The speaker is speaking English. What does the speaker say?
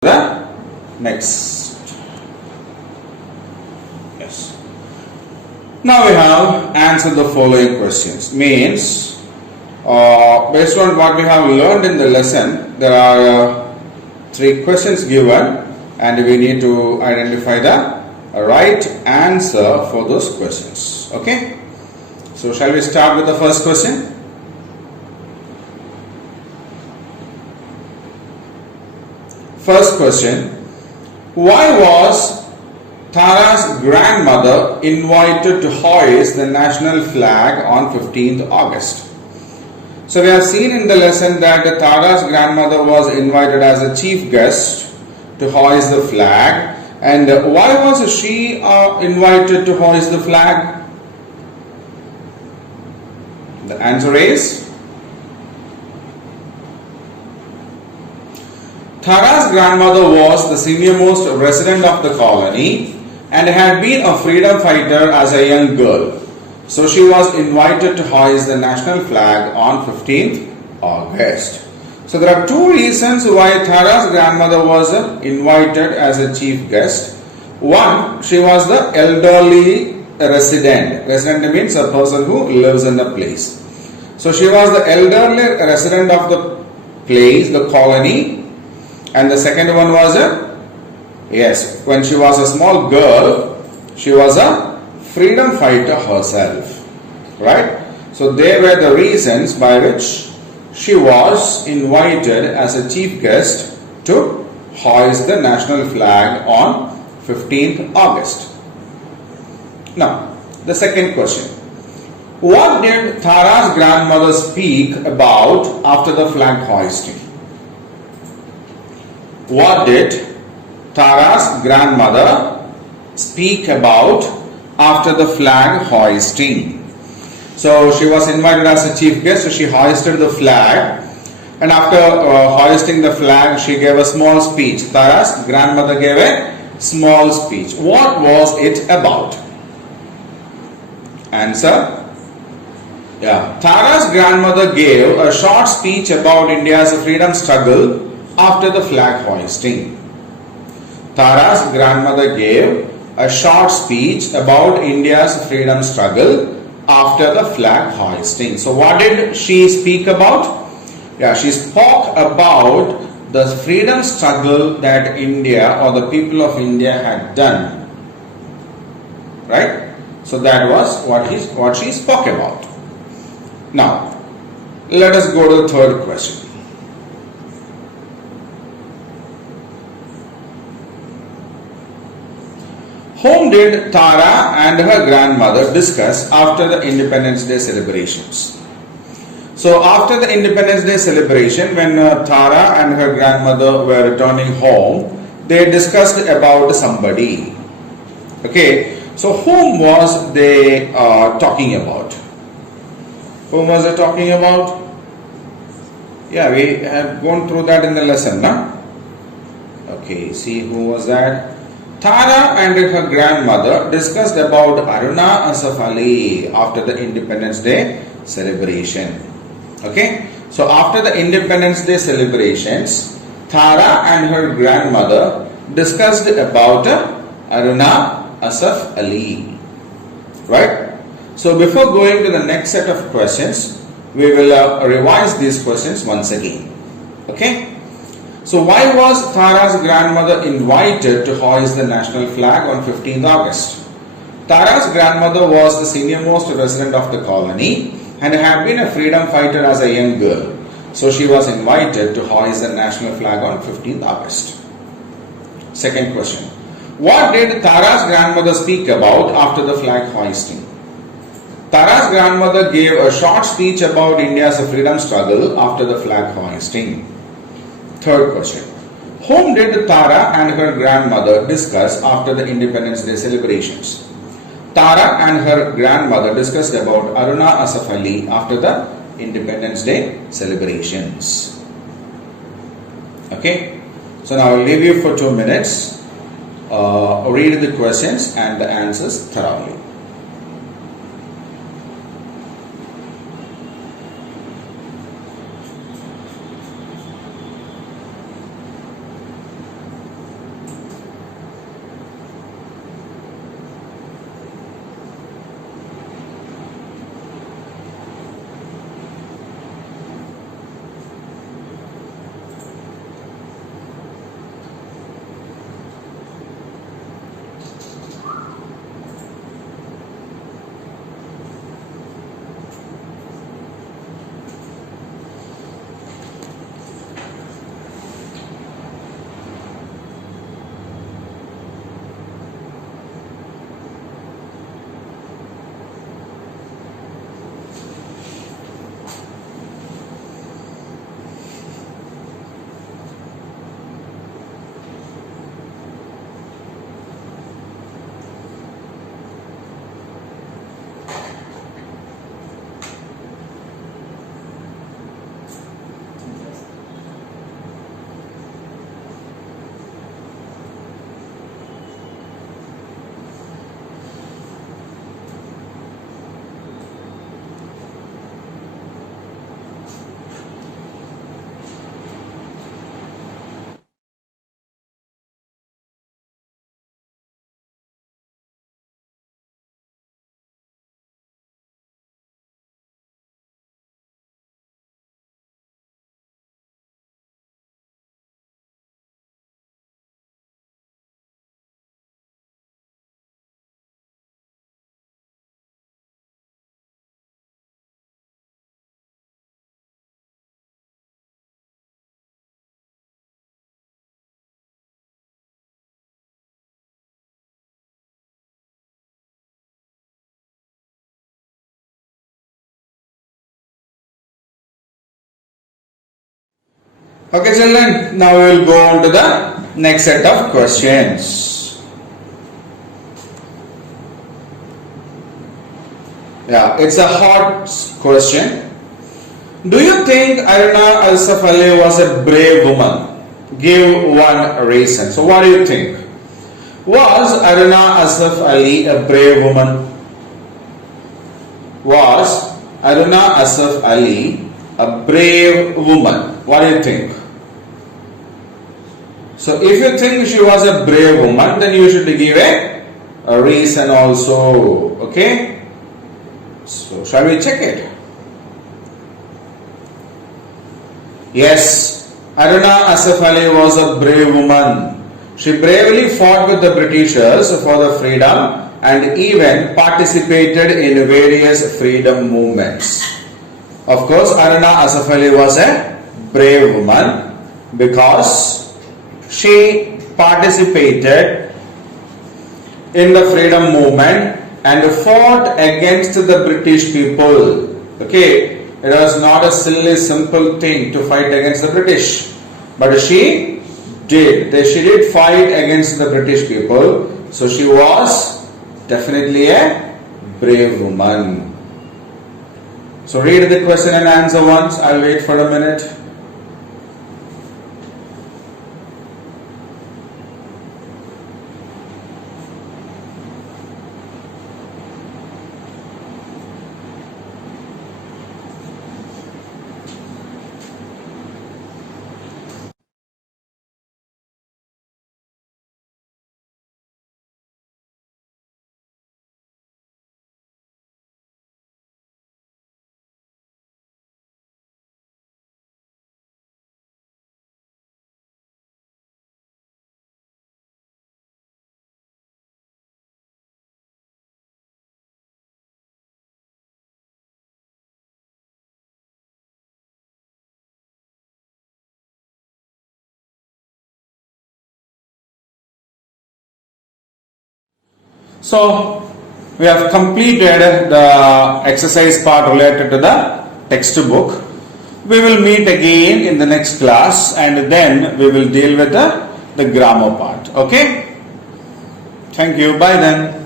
the next. Yes. Now we have answered the following questions. Means, based on what we have learned in the lesson, there are 3 questions given, and we need to identify the right answer for those questions. Okay. So, shall we start with the first question? First question, why was Tara's grandmother invited to hoist the national flag on 15th August? So we have seen in the lesson that Tara's grandmother was invited as a chief guest to hoist the flag. And why was she invited to hoist the flag? The answer is Tara's grandmother was the senior-most resident of the colony and had been a freedom fighter as a young girl. So she was invited to hoist the national flag on 15th August. So there are 2 reasons why Tara's grandmother was invited as a chief guest. One, she was the elderly resident. Resident means a person who lives in the place. So she was the elderly resident of the place, the colony. And the second one was when she was a small girl, she was a freedom fighter herself, right? So they were the reasons by which she was invited as a chief guest to hoist the national flag on 15th August. Now, the second question. What did Tara's grandmother speak about after the flag hoisting? What did Tara's grandmother speak about after the flag hoisting? So she was invited as a chief guest, so she hoisted the flag, and after hoisting the flag, she gave a small speech. Tara's grandmother gave a small speech. What was it about? Answer. Tara's grandmother gave a short speech about India's freedom struggle after the flag hoisting. Tara's grandmother gave a short speech about India's freedom struggle after the flag hoisting. So what did she speak about? She spoke about the freedom struggle that India or the people of India had done. Right? So that was what she spoke about. Now, let us go to the third question. Whom did Tara and her grandmother discuss after the Independence Day celebrations? So after the Independence Day celebration, when Tara and her grandmother were returning home, they discussed about somebody. Okay, so whom was they talking about? Whom was they talking about? Yeah, we have gone through that in the lesson, no? Okay, see who was that? Tara and her grandmother discussed about Aruna Asaf Ali after the Independence Day celebration. Okay, so after the Independence Day celebrations, Tara and her grandmother discussed about Aruna Asaf Ali. Right? So before going to the next set of questions, we will revise these questions once again. Okay? So why was Tara's grandmother invited to hoist the national flag on 15th August? Tara's grandmother was the senior-most resident of the colony and had been a freedom fighter as a young girl. So she was invited to hoist the national flag on 15th August. Second question. What did Tara's grandmother speak about after the flag hoisting? Tara's grandmother gave a short speech about India's freedom struggle after the flag hoisting. Third question. Whom did Tara and her grandmother discuss after the Independence Day celebrations? Tara and her grandmother discussed about Aruna Asaf Ali after the Independence Day celebrations. Okay. So now I will leave you for 2 minutes. Read the questions and the answers thoroughly. Okay children, now we will go on to the next set of questions. Yeah, it's a hot question. Do you think Aruna Asaf Ali was a brave woman? Give one reason. So what do you think? Was Aruna Asaf Ali a brave woman? Was Aruna Asaf Ali a brave woman? What do you think? So if you think she was a brave woman, then you should give a reason also. Okay? So shall we check it? Yes, Aruna Asaf Ali was a brave woman. She bravely fought with the Britishers for the freedom and even participated in various freedom movements. Of course, Aruna Asaf Ali was a brave woman because she participated in the freedom movement and fought against the British people. Okay, it was not a silly, simple thing to fight against the British, but she did. She did fight against the British people, so she was definitely a brave woman. So read the question and answer once. I'll wait for a minute. So we have completed the exercise part related to the textbook. We will meet again in the next class and then we will deal with the grammar part. Okay? Thank you. Bye then.